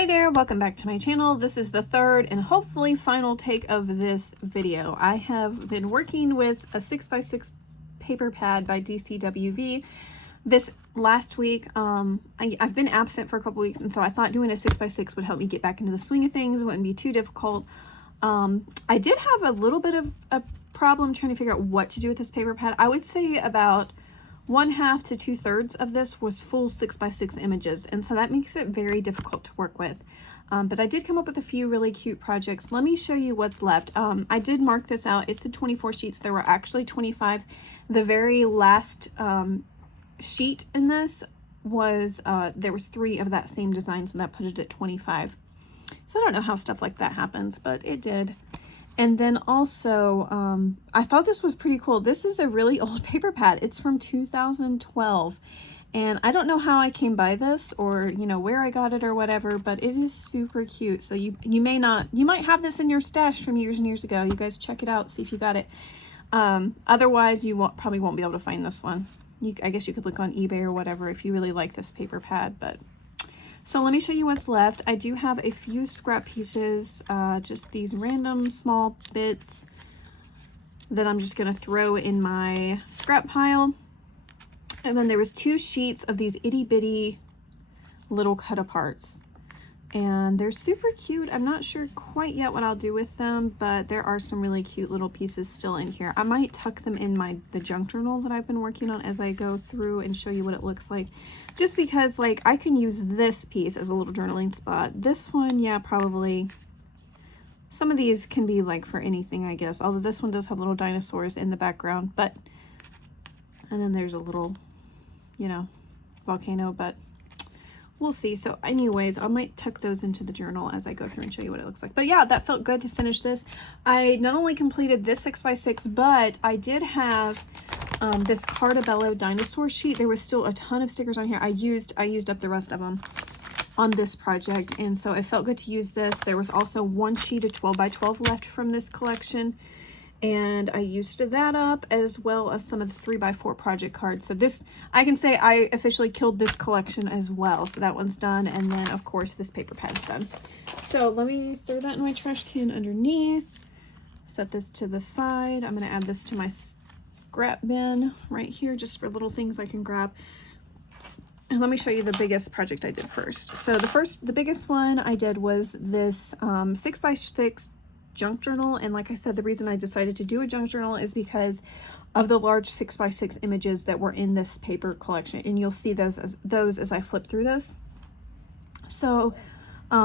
Hi there, welcome back to my channel. This is the third and hopefully final take of this video. I have been working with a 6x6 paper pad by DCWV. This last week, I've been absent for a couple weeks, and so I thought doing a 6x6 would help me get back into the swing of things. It wouldn't be too difficult. I did have a little bit of a problem trying to figure out what to do with this paper pad. I would say about 1/2 to 2/3 of this was full 6x6 images, and so that makes it very difficult to work with. But I did come up with a few really cute projects. Let me show you what's left. I did mark this out. It said 24 sheets. There were actually 25. The very last sheet in this was, there was 3 of that same design, so that put it at 25. So I don't know how stuff like that happens, but it did. And then also, I thought this was pretty cool. This is a really old paper pad. It's from 2012. And I don't know how I came by this or, you know, where I got it or whatever, but it is super cute. So you might have this in your stash from years and years ago. You guys check it out, see if you got it. Otherwise, you probably won't be able to find this one. I guess you could look on eBay or whatever if you really like this paper pad, but... So let me show you what's left. I do have a few scrap pieces, just these random small bits that I'm just gonna throw in my scrap pile. And then there was 2 sheets of these itty bitty little cut aparts. And they're super cute. I'm not sure quite yet what I'll do with them, but there are some really cute little pieces still in here. I might tuck them in the junk journal that I've been working on as I go through and show you what it looks like. Just because, like, I can use this piece as a little journaling spot. This one, yeah, probably. Some of these can be, like, for anything, I guess. Although this one does have little dinosaurs in the background, but... And then there's a little, you know, volcano, but... We'll see. So anyways, I might tuck those into the journal as I go through and show you what it looks like. But yeah, that felt good to finish this. I not only completed this 6x6, but I did have this Cardabello dinosaur sheet. There was still a ton of stickers on here. I used up the rest of them on this project, and so it felt good to use this. There was also 1 sheet of 12x12 left from this collection, and I used that up, as well as some of the 3x4 project cards. So this, I can say I officially killed this collection as well. So that one's done, and then of course this paper pad's done. So let me throw that in my trash can underneath, set this to the side. I'm going to add this to my scrap bin right here, just for little things I can grab. And let me show you the biggest project I did first. So the biggest one I did was this 6x6 junk journal. And like I said, the reason I decided to do a junk journal is because of the large 6x6 images that were in this paper collection, and you'll see those as I flip through this. So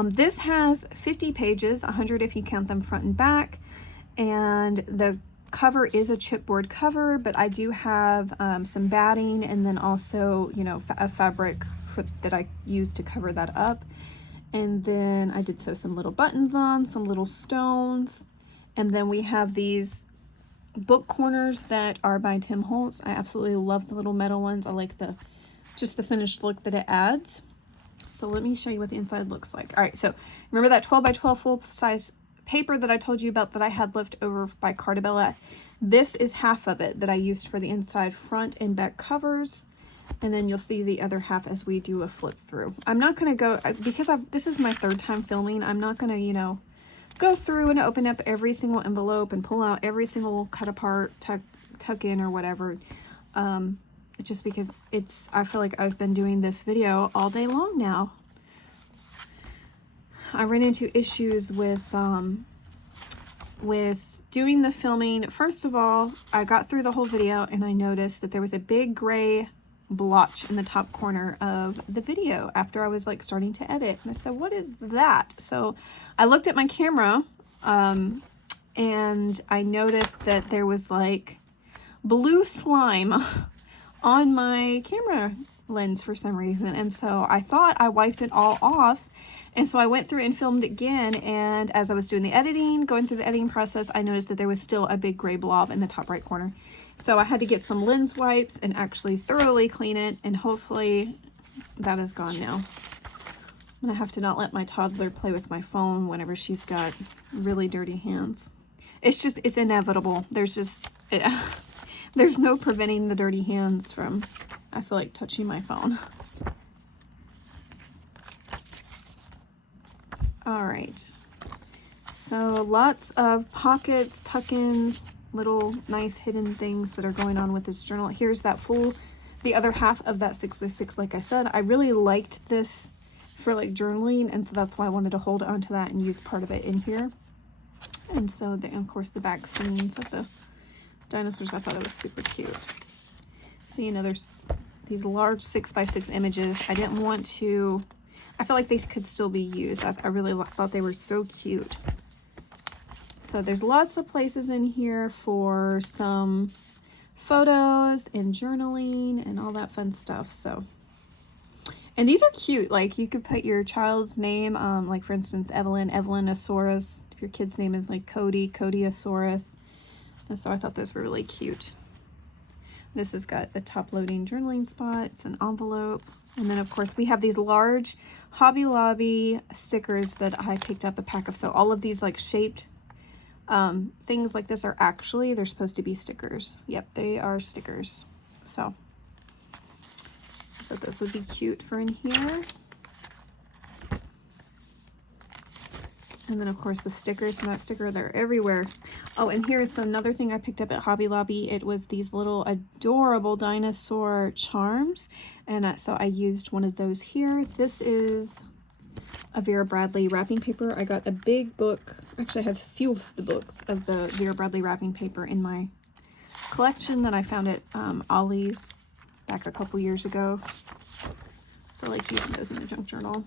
this has 50 pages, 100 if you count them front and back, and the cover is a chipboard cover, but I do have some batting, and then also, you know, a fabric that I used to cover that up. And then I did sew some little buttons on, some little stones. And then we have these book corners that are by Tim Holtz. I absolutely love the little metal ones. I like just the finished look that it adds. So let me show you what the inside looks like. All right, so remember that 12x12 full size paper that I told you about that I had left over by Cardabello? This is half of it that I used for the inside front and back covers. And then you'll see the other half as we do a flip through. I'm not going to go, because this is my 3rd time filming, I'm not going to, you know, go through and open up every single envelope and pull out every single cut apart, tuck in or whatever. Just because I feel like I've been doing this video all day long now. I ran into issues with doing the filming. First of all, I got through the whole video and I noticed that there was a big gray blotch in the top corner of the video after I was like starting to edit, and I said, what is that? So I looked at my camera and I noticed that there was like blue slime on my camera lens for some reason, and so I thought I wiped it all off, and so I went through and filmed again, and as I was doing the editing, going through the editing process, I noticed that there was still a big gray blob in the top right corner. So I had to get some lens wipes and actually thoroughly clean it, and hopefully that is gone now. I'm gonna have to not let my toddler play with my phone whenever she's got really dirty hands. It's inevitable. There's no preventing the dirty hands from, I feel like, touching my phone. All right. So lots of pockets, tuck-ins, little nice hidden things that are going on with this journal. Here's that the other half of that 6x6. Like I said, I really liked this for like journaling, and so that's why I wanted to hold on to that and use part of it in here. And so, of course, the back scenes of the dinosaurs, I thought it was super cute. So, you know, there's these large 6x6 images. I didn't want to, I feel like they could still be used. I really thought they were so cute. So there's lots of places in here for some photos and journaling and all that fun stuff. So, and these are cute. Like you could put your child's name, like for instance, Evelyn-osaurus. If your kid's name is like Cody-osaurus. And so I thought those were really cute. This has got a top loading journaling spot. It's an envelope. And then of course we have these large Hobby Lobby stickers that I picked up a pack of. So all of these like shaped things like this are actually, they're supposed to be stickers. Yep, they are stickers. So I thought this would be cute for in here. And then of course the stickers from that sticker, they're everywhere. Oh, and here's another thing I picked up at Hobby Lobby. It was these little adorable dinosaur charms. And so I used one of those here. This is a Vera Bradley wrapping paper. I got a big book. Actually, I have a few of the books of the Vera Bradley wrapping paper in my collection that I found at Ollie's back a couple years ago. So I like using those in the junk journal.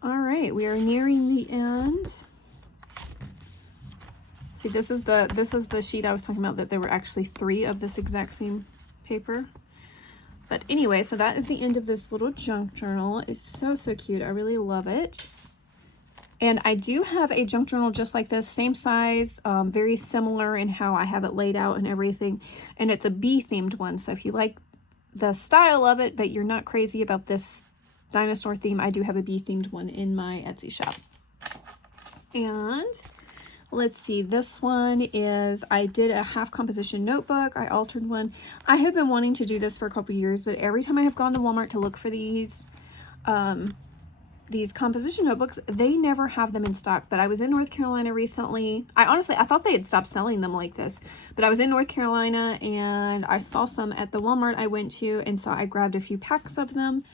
All right, we are nearing the end. See, this is the sheet I was talking about, that there were actually 3 of this exact same paper. But anyway, so that is the end of this little junk journal. It's so, so cute. I really love it. And I do have a junk journal just like this, same size, very similar in how I have it laid out and everything. And it's a bee-themed one. So if you like the style of it, but you're not crazy about this dinosaur theme, I do have a bee-themed one in my Etsy shop. And let's see, this one is, I did a half composition notebook. I altered one. I have been wanting to do this for a couple years, but every time I have gone to Walmart to look for these composition notebooks, they never have them in stock. But I was in North Carolina recently. I thought they had stopped selling them like this, but I was in North Carolina and I saw some at the Walmart I went to, and so I grabbed a few packs of them.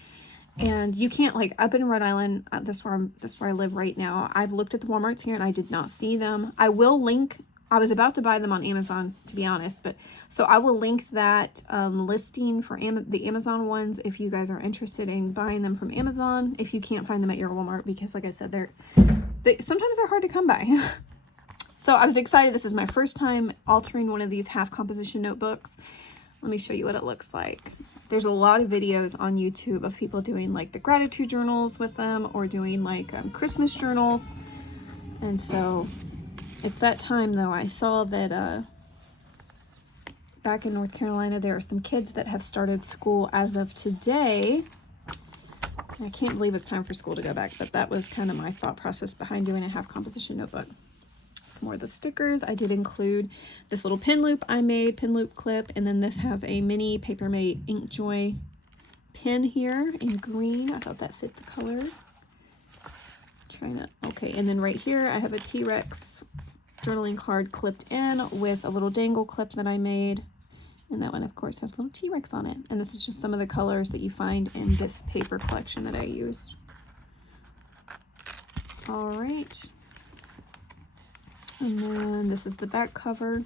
And you can't, like, up in Rhode Island, that's where I live right now. I've looked at the Walmarts here and I did not see them. I will link, I was about to buy them on Amazon, to be honest, but so I will link that listing for the Amazon ones if you guys are interested in buying them from Amazon, if you can't find them at your Walmart, because like I said, sometimes they're hard to come by. So I was excited. This is my first time altering one of these half composition notebooks. Let me show you what it looks like. There's a lot of videos on YouTube of people doing like the gratitude journals with them, or doing like Christmas journals. And so it's that time though. I saw that back in North Carolina, there are some kids that have started school as of today. I can't believe it's time for school to go back, but that was kind of my thought process behind doing a half composition notebook. Some more of the stickers. I did include this little pin loop I made, pin loop clip, and then this has a mini Papermate Inkjoy pin here in green. I thought that fit the color. Okay, and then right here I have a T-Rex journaling card clipped in with a little dangle clip that I made, and that one of course has a little T-Rex on it. And this is just some of the colors that you find in this paper collection that I used. All right. And then this is the back cover.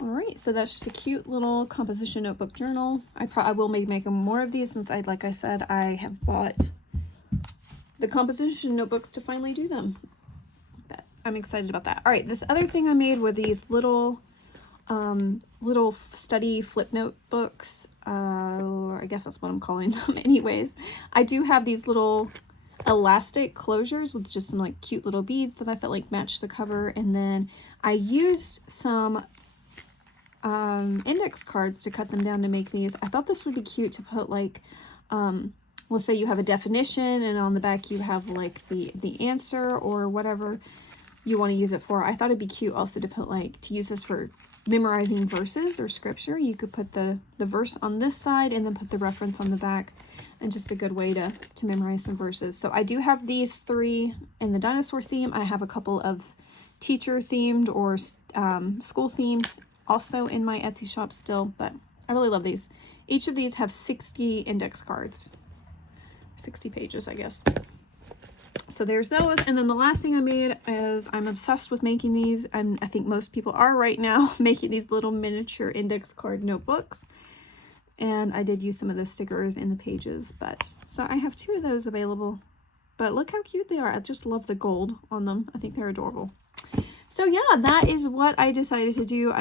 All right, so that's just a cute little composition notebook journal. I will make more of these, since like I said, I have bought the composition notebooks to finally do them. But I'm excited about that. All right, this other thing I made were these little study flip notebooks. I guess that's what I'm calling them anyways. I do have these little elastic closures with just some like cute little beads that I felt like matched the cover, and then I used some index cards to cut them down to make these. I thought this would be cute to put like let's say you have a definition and on the back you have like the answer or whatever you want to use it for. I thought it'd be cute also to put like, to use this for memorizing verses or scripture, you could put the verse on this side and then put the reference on the back, and just a good way to memorize some verses. So I do have these 3 in the dinosaur theme. I have a couple of teacher themed or school themed also in my Etsy shop still, but I really love these. Each of these have 60 index cards, 60 pages, I guess. So there's those. And then the last thing I made is, I'm obsessed with making these, and I think most people are right now, making these little miniature index card notebooks. And I did use some of the stickers in the pages, but so I have 2 of those available. But look how cute they are. I just love the gold on them. I think they're adorable. So yeah, that is what I decided to do.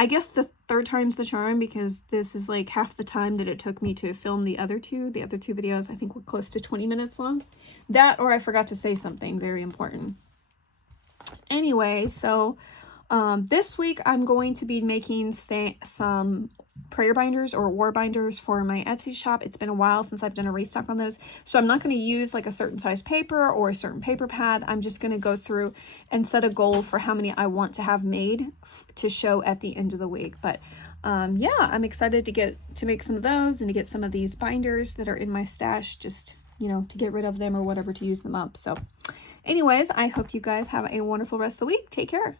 I guess the 3rd time's the charm, because this is like half the time that it took me to film the other 2. The other 2 videos I think were close to 20 minutes long. That, or I forgot to say something very important. Anyway, so this week I'm going to be making some prayer binders or war binders for my Etsy shop. It's been a while since I've done a restock on those, so I'm not going to use like a certain size paper or a certain paper pad. I'm just going to go through and set a goal for how many I want to have made to show at the end of the week. But yeah, I'm excited to make some of those and to get some of these binders that are in my stash, just, you know, to get rid of them or whatever, to use them up. So anyways, I hope you guys have a wonderful rest of the week. Take care.